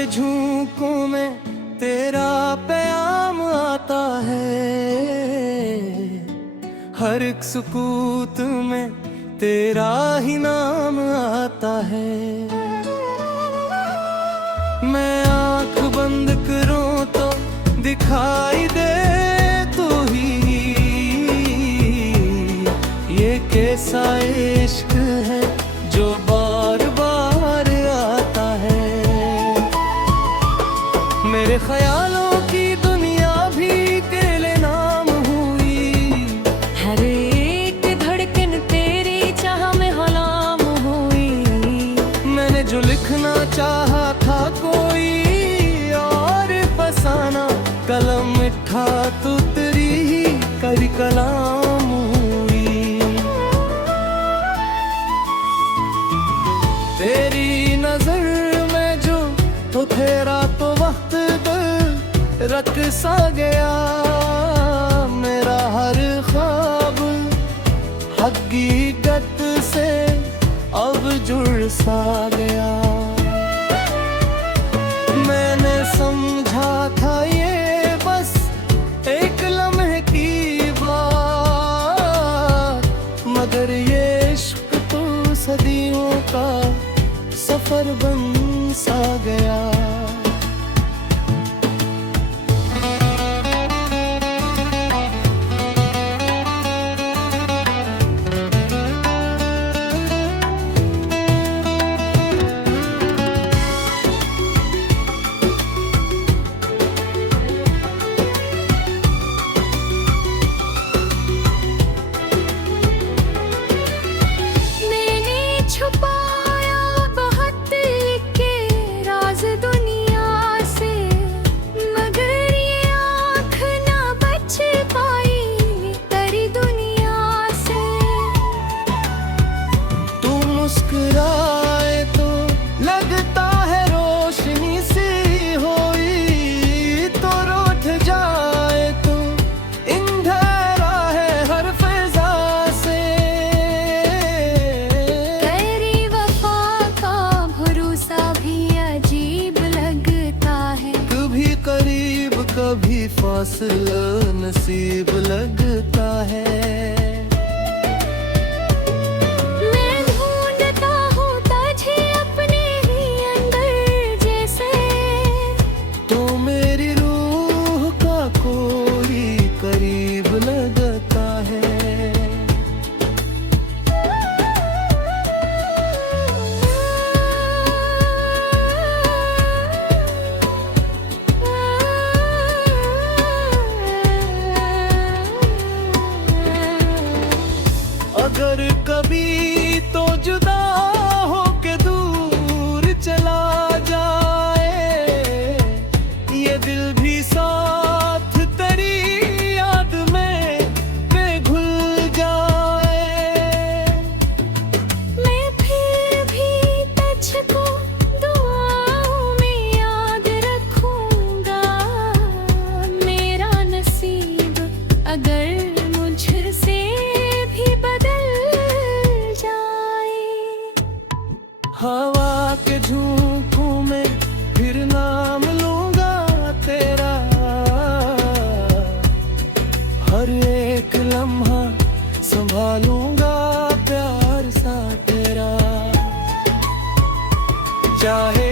के झोंकों में तेरा प्याम आता है, हर एक सुकूत में तेरा ही नाम आता है। मैं आंख बंद करूं तो दिखाई दे तू ही, ये कैसा इश्क है जो बार बार आता है। मेरे ख्यालों की दुनिया भी तेरे नाम हुई, हर एक धड़कन तेरी चाह में गुलाम हुई। मैंने जो लिखना चाहा था कोई और फसाना, कलम मिठा तू तेरी ही करी कलाम हुई। तेरी नजर में जो तो तेरा तो वक्त रख सा गया, मेरा हर ख्वाब हकीकत से अब जुड़ सा गया। मैंने समझा था ये बस एक लम्हे की बात, मगर ये इश्क तो सदियों का सफर बन सा गया। मुस्कुराए तो लगता है रोशनी सी होई, तो रूठ जाए तो अंधेरा है हर फिजा से। तेरी वफा का भरोसा भी अजीब लगता है, कभी करीब कभी फासला नसीब लगता है। अगर कभी तो जुदा हो के दूर चला जाए, ये दिल भी साथ तेरी याद में घुल जाए। मैं फिर भी तुझको दुआओं में याद रखूंगा, मेरा नसीब अगर मुझसे हवा के झोंकों में फिर नाम लूंगा तेरा, हर एक लम्हा संभालूंगा प्यार सा तेरा। चाहे